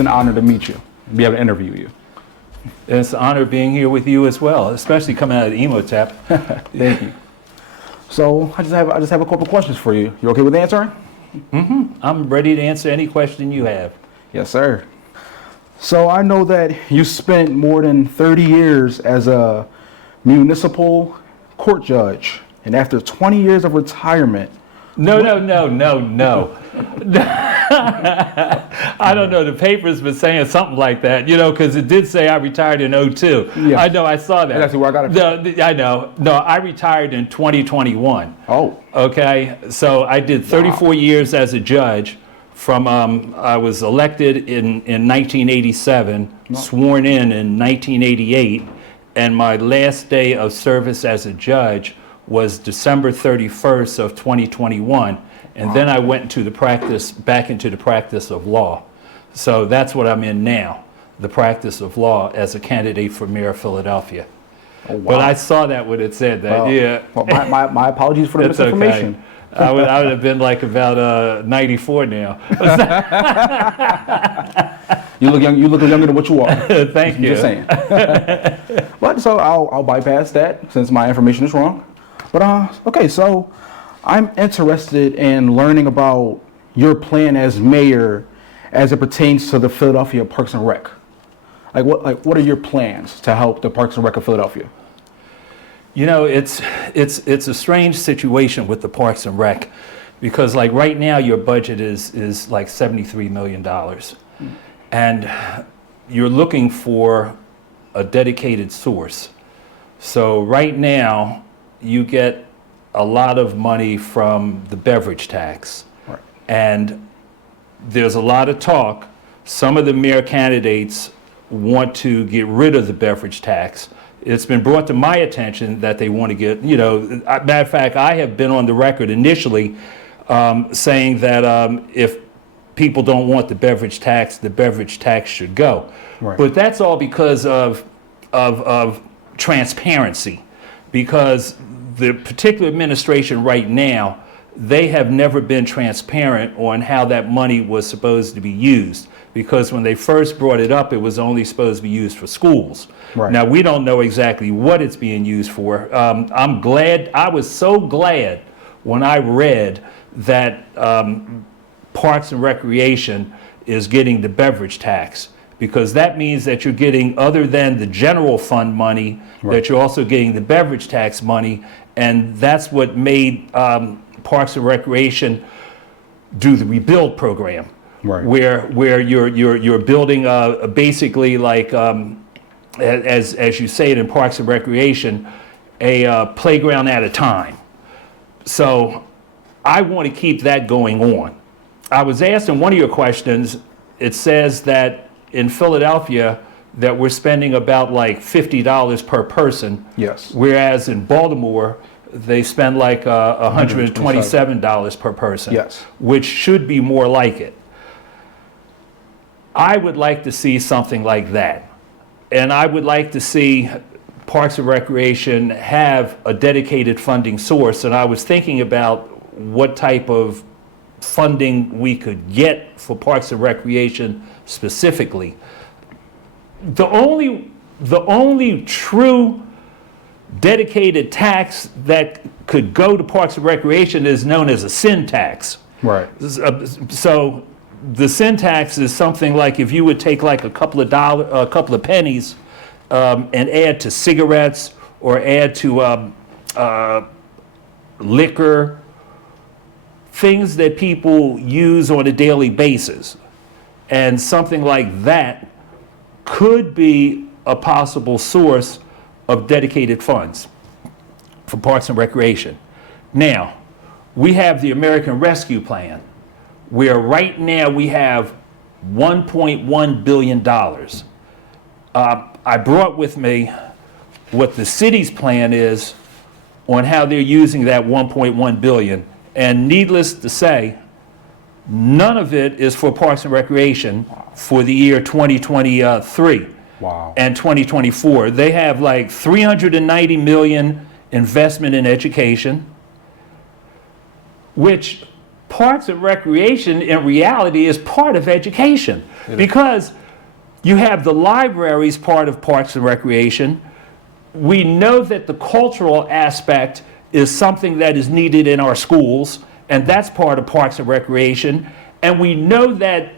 it's an honor to meet you and be able to interview you. It's an honor being here with you as well, especially coming out of the emo tap. Thank you. So I just have a couple questions for you. You okay with answering? I'm ready to answer any question you have. Yes, sir. So I know that you spent more than 30 years as a municipal court judge, and after 20 years of retirement. No. I don't know. The paper's been saying something like that, because it did say I retired in '02. Yeah. I know. I saw that. That's where I got it. I know. No, I retired in 2021. Oh. Okay. So I did 34 years as a judge. I was elected in 1987, sworn in 1988, and my last day of service as a judge was December 31st of 2021. And then I went back into the practice of law. So that's what I'm in now, the practice of law as a candidate for mayor of Philadelphia. Oh, wow. But I saw that when it said that, yeah. Well, my apologies for the misinformation. Okay. I would have been like about 94 now. You look young. You look younger than what you are. Thank you. Just saying. But so I'll bypass that since my information is wrong. But okay, so I'm interested in learning about your plan as mayor as it pertains to the Philadelphia Parks and Rec. What are your plans to help the Parks and Rec of Philadelphia? It's a strange situation with the Parks and Rec because like right now your budget is like $73 million. And you're looking for a dedicated source. So right now you get a lot of money from the beverage tax. Right. And there's a lot of talk. Some of the mayor candidates want to get rid of the beverage tax. It's been brought to my attention that they want to get, matter of fact, I have been on the record initially saying that if people don't want the beverage tax should go. Right. But that's all because of transparency, because the particular administration right now, they have never been transparent on how that money was supposed to be used. Because when they first brought it up, it was only supposed to be used for schools. Right. Now, we don't know exactly what it's being used for. I was so glad when I read that Parks and Recreation is getting the beverage tax, because that means that you're getting, other than the general fund money, right, that you're also getting the beverage tax money, and that's what made Parks and Recreation do the rebuild program. Right. Where you're building basically like as you say it in Parks and Recreation, a playground at a time. So I want to keep that going on. I was asked in one of your questions, it says that in Philadelphia that we're spending about like $50 per person. Yes. Whereas in Baltimore, they spend like $127 per person. Yes. Which should be more like it. I would like to see something like that. And I would like to see Parks and Recreation have a dedicated funding source. And I was thinking about what type of funding we could get for Parks and Recreation specifically. The only true dedicated tax that could go to Parks and Recreation is known as a sin tax. Right. So the sin tax is something like if you would take like a couple of pennies and add to cigarettes or add to liquor, things that people use on a daily basis. And something like that could be a possible source of dedicated funds for Parks and Recreation. Now, we have the American Rescue Plan, where right now we have $1.1 billion. I brought with me what the city's plan is on how they're using that $1.1 billion. And needless to say, none of it is for Parks and Recreation for the year 2023 Wow. and 2024. They have like $390 million investment in education, which Parks and Recreation in reality is part of education because you have the libraries part of Parks and Recreation. We know that the cultural aspect is something that is needed in our schools, and that's part of Parks and Recreation. And we know that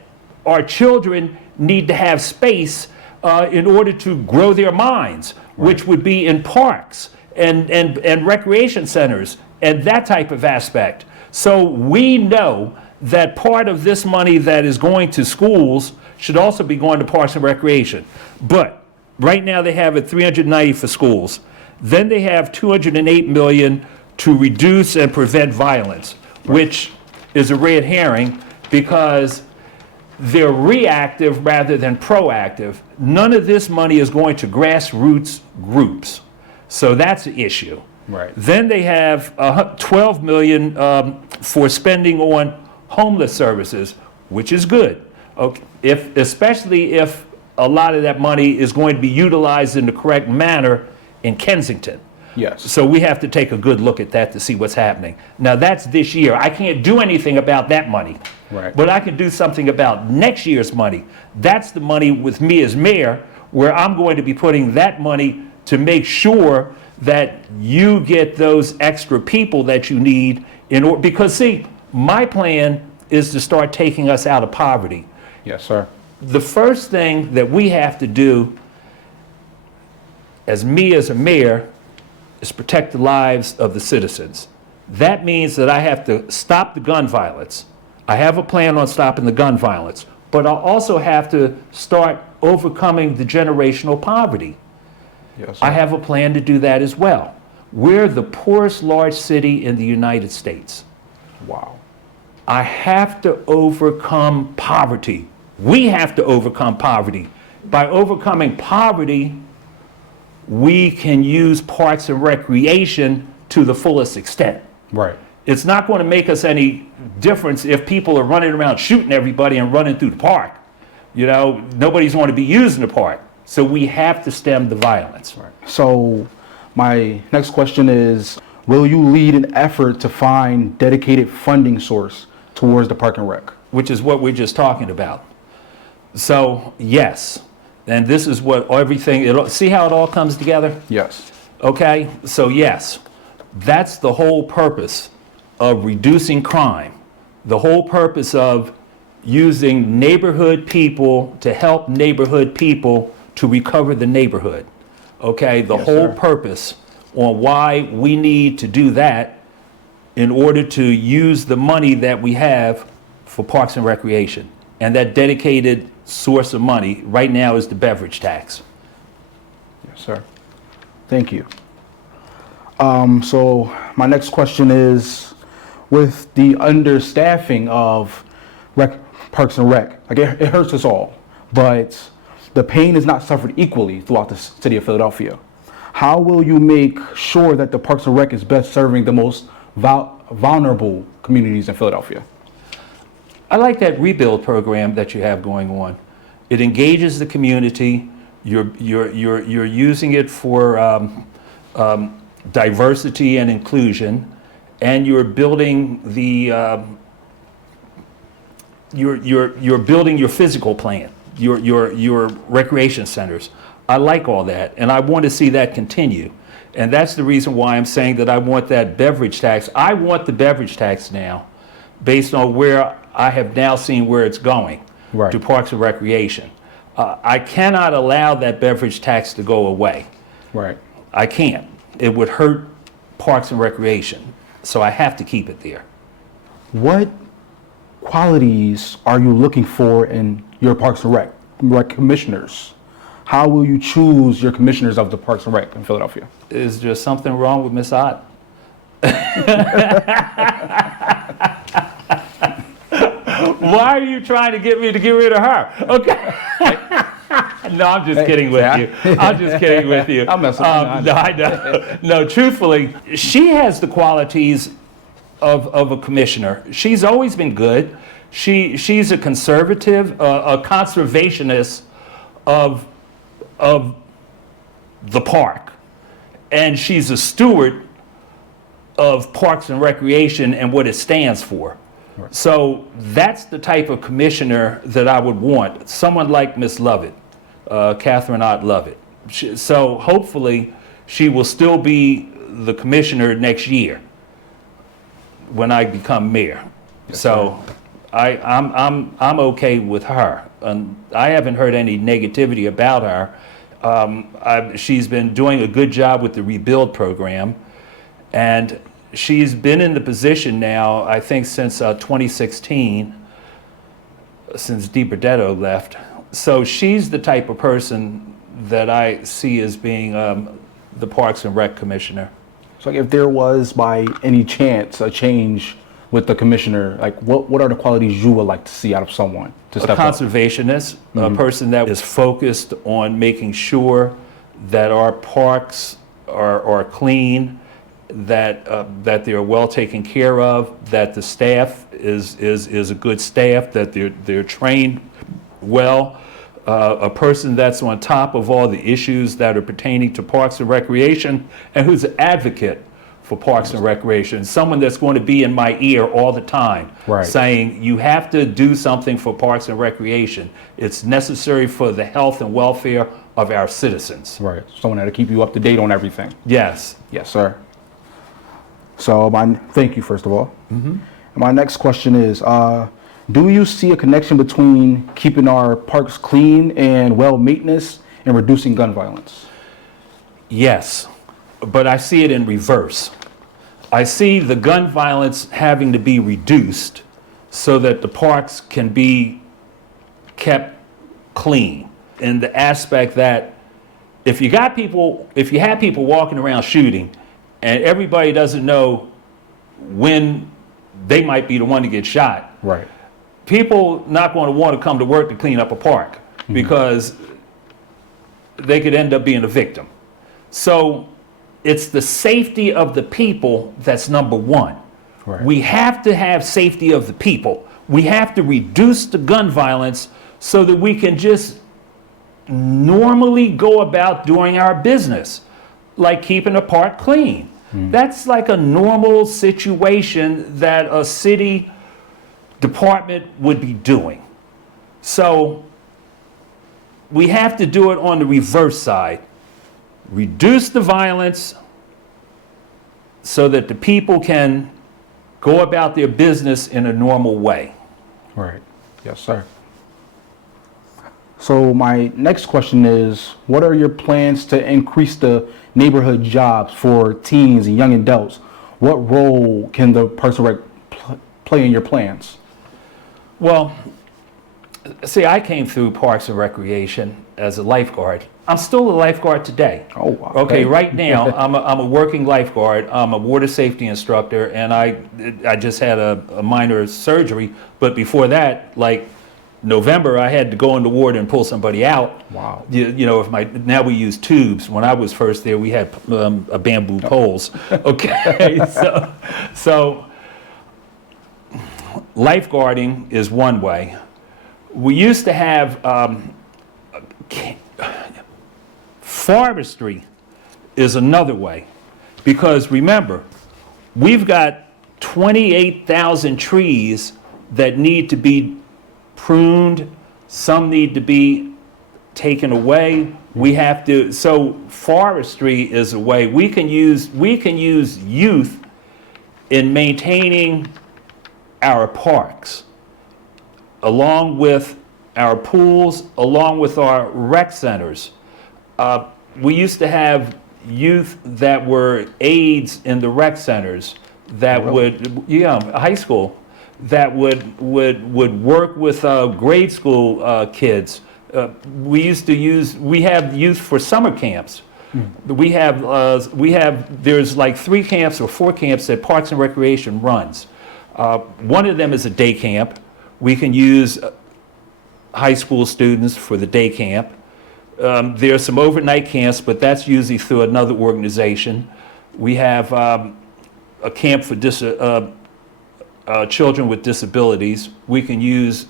our children need to have space in order to grow their minds, which would be in parks and recreation centers and that type of aspect. So we know that part of this money that is going to schools should also be going to Parks and Recreation. But right now they have it 390 for schools. Then they have 208 million to reduce and prevent violence, which is a red herring because they're reactive rather than proactive. None of this money is going to grassroots groups. So that's the issue. Right. Then they have 12 million for spending on homeless services, which is good. Okay. Especially if a lot of that money is going to be utilized in the correct manner in Kensington. Yes. So we have to take a good look at that to see what's happening. Now that's this year. I can't do anything about that money. Right. But I can do something about next year's money. That's the money with me as mayor, where I'm going to be putting that money to make sure that you get those extra people that you need in order, because see, my plan is to start taking us out of poverty. Yes, sir. The first thing that we have to do as me as a mayor is protect the lives of the citizens. That means that I have to stop the gun violence. I have a plan on stopping the gun violence, but I'll also have to start overcoming the generational poverty. Yes, sir. I have a plan to do that as well. We're the poorest large city in the United States. Wow. I have to overcome poverty. We have to overcome poverty. By overcoming poverty, we can use Parks and Recreation to the fullest extent. Right. It's not going to make us any difference if people are running around shooting everybody and running through the park. You know, nobody's going to be using the park. So we have to stem the violence. Right. So my next question is, will you lead an effort to find dedicated funding source towards the Park and Rec? Which is what we're just talking about. So yes, and this is what everything, see how it all comes together? Yes. Okay, so yes, that's the whole purpose of reducing crime. The whole purpose of using neighborhood people to help neighborhood people to recover the neighborhood. Okay, the Yes, whole sir. purpose on why we need to do that in order to use the money that we have for Parks and Recreation. And that dedicated source of money right now is the beverage tax. Yes, sir. Thank you. So my next question is, with the understaffing of Parks and Rec, like it hurts us all, but the pain is not suffered equally throughout the city of Philadelphia. How will you make sure that the Parks and Rec is best serving the most vulnerable communities in Philadelphia? I like that rebuild program that you have going on. It engages the community. You're using it for diversity and inclusion, and you're building the you're building your physical plan, your recreation centers. I like all that, and I want to see that continue. And that's the reason why I'm saying that I want that beverage tax. I want the beverage tax now, based on where I have now seen where it's going, Right. to Parks and Recreation. I cannot allow that beverage tax to go away. Right. I can't. It would hurt Parks and Recreation, so I have to keep it there. What qualities are you looking for in your Parks and Rec commissioners? How will you choose your commissioners of the Parks and Rec in Philadelphia? Is there something wrong with Miss Ott? Why are you trying to get me to get rid of her? Okay. No, I'm just kidding with you. I'm just kidding with you. I'm messing with you. No, I know. No, truthfully, she has the qualities of a commissioner. She's always been good. She's a conservative, a conservationist of the park. And she's a steward of Parks and Recreation and what it stands for. So that's the type of commissioner that I would want. Someone like Miss Lovett, Catherine Ott Lovett. So hopefully she will still be the commissioner next year when I become mayor. Yes, So I'm okay with her. And I haven't heard any negativity about her. She's been doing a good job with the rebuild program, and she's been in the position now, I think, since 2016, since DiBerdetto left. So she's the type of person that I see as being the Parks and Rec commissioner. So if there was by any chance a change with the commissioner, like what are the qualities you would like to see out of someone to A step up? conservationist, a person that is focused on making sure that our parks are clean, that they are well taken care of, that the staff is a good staff, that they're trained well, a person that's on top of all the issues that are pertaining to Parks and Recreation, and who's an advocate for Parks and Recreation, someone that's going to be in my ear all the time, Right. saying you have to do something for Parks and Recreation. It's necessary for the health and welfare of our citizens. Right. Someone that'll keep you up to date on everything. Yes. Yes, sir. So thank you, first of all. My next question is, do you see a connection between keeping our parks clean and well maintenance and reducing gun violence? Yes, but I see it in reverse. I see the gun violence having to be reduced so that the parks can be kept clean, in the aspect that if you have people walking around shooting and everybody doesn't know when they might be the one to get shot, Right. people not going to want to come to work to clean up a park because they could end up being a victim. So it's the safety of the people that's number one. Right. We have to have safety of the people. We have to reduce the gun violence so that we can just normally go about doing our business, like keeping a park clean. That's like a normal situation that a city department would be doing. So we have to do it on the reverse side. Reduce the violence so that the people can go about their business in a normal way. Right. Yes, sir. So my next question is, what are your plans to increase the neighborhood jobs for teens and young adults? What role can the Parks and Rec play in your plans? Well, see, I came through Parks and Recreation as a lifeguard. I'm still a lifeguard today. Oh, wow. Okay, right now, I'm a working lifeguard. I'm a water safety instructor, and I just had a minor surgery. But before that, like November, I had to go in the water and pull somebody out. Wow. You know, now we use tubes. When I was first there, we had bamboo poles. Okay, so lifeguarding is one way. We used to have forestry is another way, because remember, we've got 28,000 trees that need to be pruned. Some need to be taken away. We have to, so forestry is a way. We can use youth in maintaining our parks, along with our pools, along with our rec centers. We used to have youth that were aides in the rec centers that high school, that would work with grade school kids. We have youth for summer camps. There's like 3 camps or 4 camps that Parks and Recreation runs. One of them is a day camp. We can use high school students for the day camp. There are some overnight camps, but that's usually through another organization. We have a camp for children with disabilities. We can use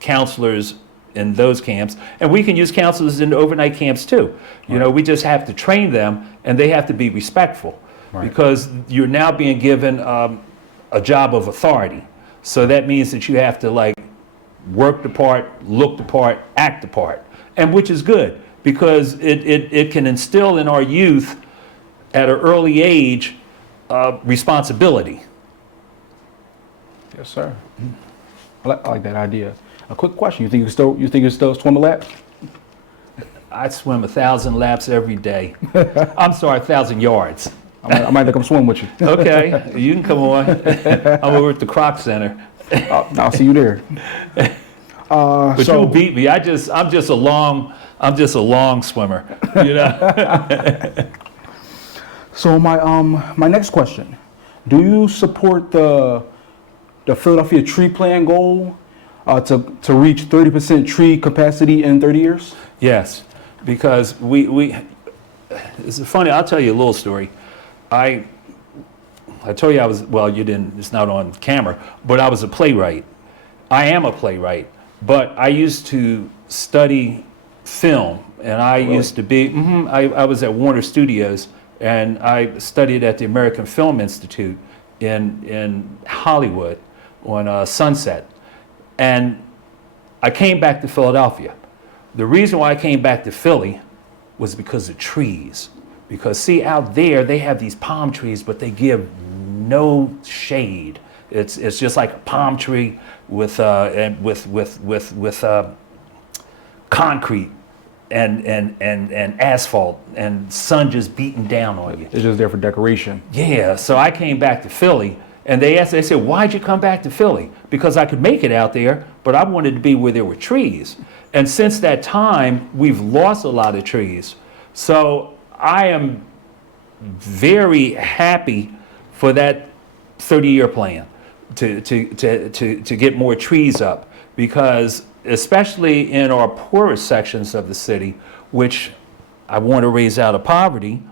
counselors in those camps, and we can use counselors in the overnight camps too. You know, we just have to train them, and they have to be respectful, because you're now being given a job of authority. So that means that you have to like work the part, look the part, act the part, and which is good because it can instill in our youth at an early age responsibility. Yes, sir. I like that idea. A quick question: you think you can still swim a lap? I swim 1,000 laps every day. I'm sorry, 1,000 yards. I might come swim with you. Okay, you can come on. I'm over at the Croc Center. I'll see you there. But you'll beat me. I'm just a long swimmer. You know. So my next question: do you support the Philadelphia tree plan goal to reach 30% tree capacity in 30 years? Yes, because it's funny. I'll tell you a little story. I told you you didn't, it's not on camera, but I was a playwright. I am a playwright, but I used to study film, and I used to be, I was at Warner Studios, and I studied at the American Film Institute in Hollywood on Sunset. And I came back to Philadelphia. The reason why I came back to Philly was because of trees. Because see, out there they have these palm trees, but they give no shade. It's just like a palm tree with concrete and asphalt and sun just beating down on you. It's just there for decoration. Yeah, so I came back to Philly, and they said, why'd you come back to Philly? Because I could make it out there, but I wanted to be where there were trees. And since that time, we've lost a lot of trees. So I am very happy for that 30-year plan to get more trees up, because especially in our poorest sections of the city, which I want to raise out of poverty,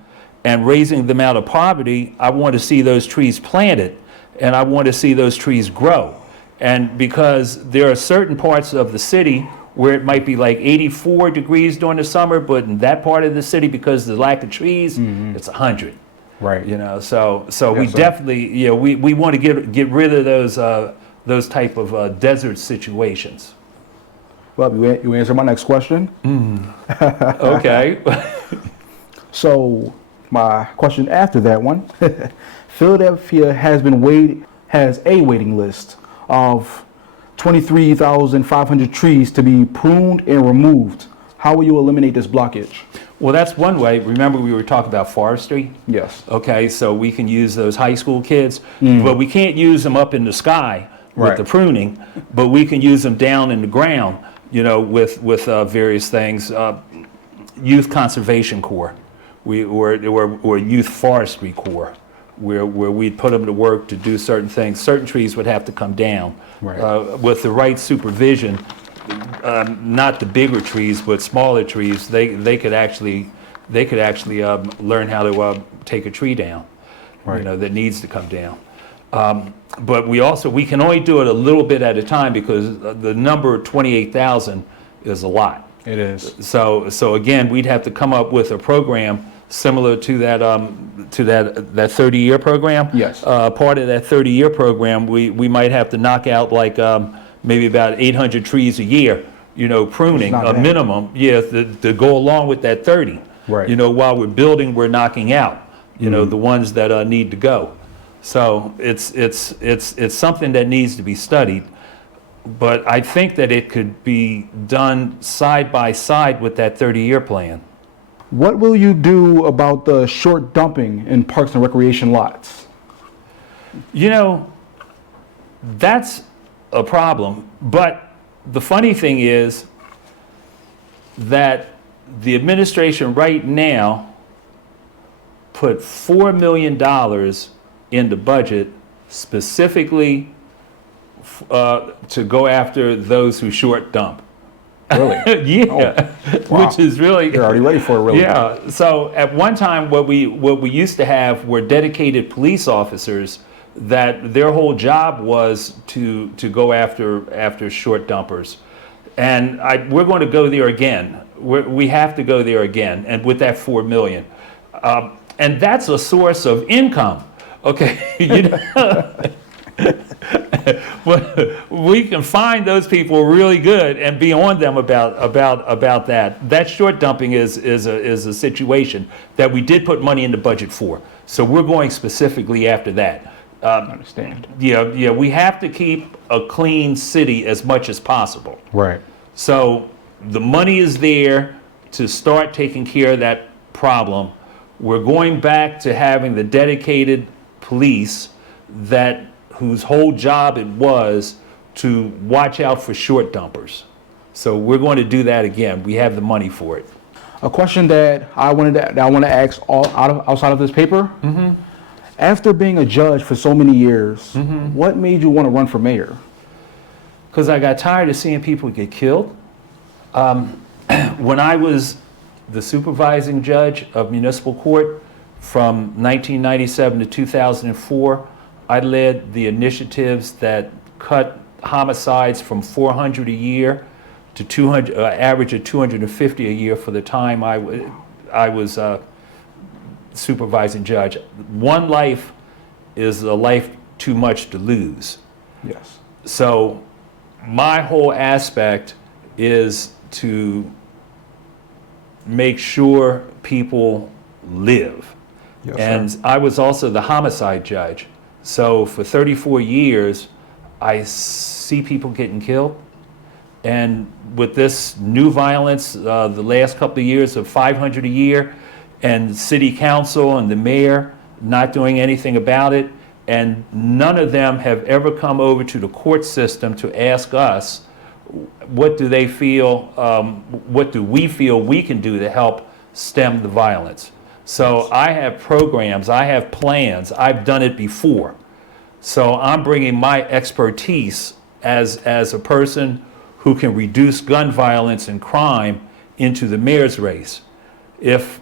and raising them out of poverty, I want to see those trees planted, and I want to see those trees grow. And because there are certain parts of the city where it might be like 84 degrees during the summer, but in that part of the city, because of the lack of trees, it's 100. Right. You know, so we definitely, you know, we want to get rid of those type of desert situations. Well, you answered my next question. Okay. So my question after that one, Philadelphia has a waiting list of 23,500 trees to be pruned and removed. How will you eliminate this blockage? Well, that's one way. Remember, we were talking about forestry? Yes. Okay, so we can use those high school kids, but we can't use them up in the sky with the pruning, but we can use them down in the ground, you know, with various things. Youth Conservation Corps, or Youth Forestry Corps, where we'd put them to work to do certain things. Certain trees would have to come down. Right. With the right supervision, not the bigger trees, but smaller trees, they could actually learn how to take a tree down, you know, that needs to come down. But we can only do it a little bit at a time, because the number 28,000 is a lot. It is. So again, we'd have to come up with a program similar to that 30-year program. Yes. Part of that 30-year program, we might have to knock out like maybe about 800 trees a year, you know, pruning a minimum, to go along with that 30. Right. You know, while we're building, we're knocking out, you know, the ones that need to go. So it's something that needs to be studied, but I think that it could be done side by side with that 30-year plan. What will you do about the short dumping in parks and recreation lots? You know, that's a problem, but the funny thing is that the administration right now put $4 million in the budget specifically to go after those who short dump. Really? Yeah. Oh, wow. Which is really, they're already ready for it, really. Yeah. So at one time, what we used to have were dedicated police officers that their whole job was to go after short dumpers, and we're going to go there again. We have to go there again, and with that $4 million, and that's a source of income. Okay, you know. we can find those people really good and be on them about that. That short dumping is a situation that we did put money in the budget for. So we're going specifically after that. I understand. Yeah, we have to keep a clean city as much as possible. Right. So the money is there to start taking care of that problem. We're going back to having the dedicated police whose whole job it was to watch out for short dumpers. So we're going to do that again. We have the money for it. A question that I want to ask outside of this paper. Mm-hmm. After being a judge for so many years, mm-hmm. what made you want to run for mayor? Because I got tired of seeing people get killed. When I was the supervising judge of municipal court from 1997 to 2004, I led the initiatives that cut homicides from 400 a year to 200, average of 250 a year for the time I was supervising judge. One life is a life too much to lose. Yes. So my whole aspect is to make sure people live. Yes, and sir. I was also the homicide judge. So for 34 years, I see people getting killed. And with this new violence, the last couple of years of 500 a year, and city council and the mayor not doing anything about it, and none of them have ever come over to the court system to ask us what do they feel, what do we feel we can do to help stem the violence. So I have programs, I have plans, I've done it before. So I'm bringing my expertise as a person who can reduce gun violence and crime into the mayor's race. If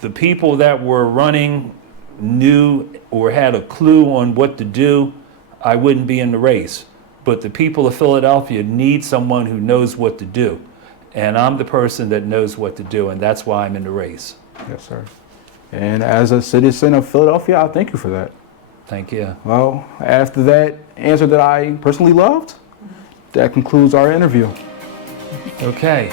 the people that were running knew or had a clue on what to do, I wouldn't be in the race. But the people of Philadelphia need someone who knows what to do. And I'm the person that knows what to do, and that's why I'm in the race. Yes, sir. And as a citizen of Philadelphia, I thank you for that. Thank you. Well, after that answer that I personally loved, that concludes our interview. Okay.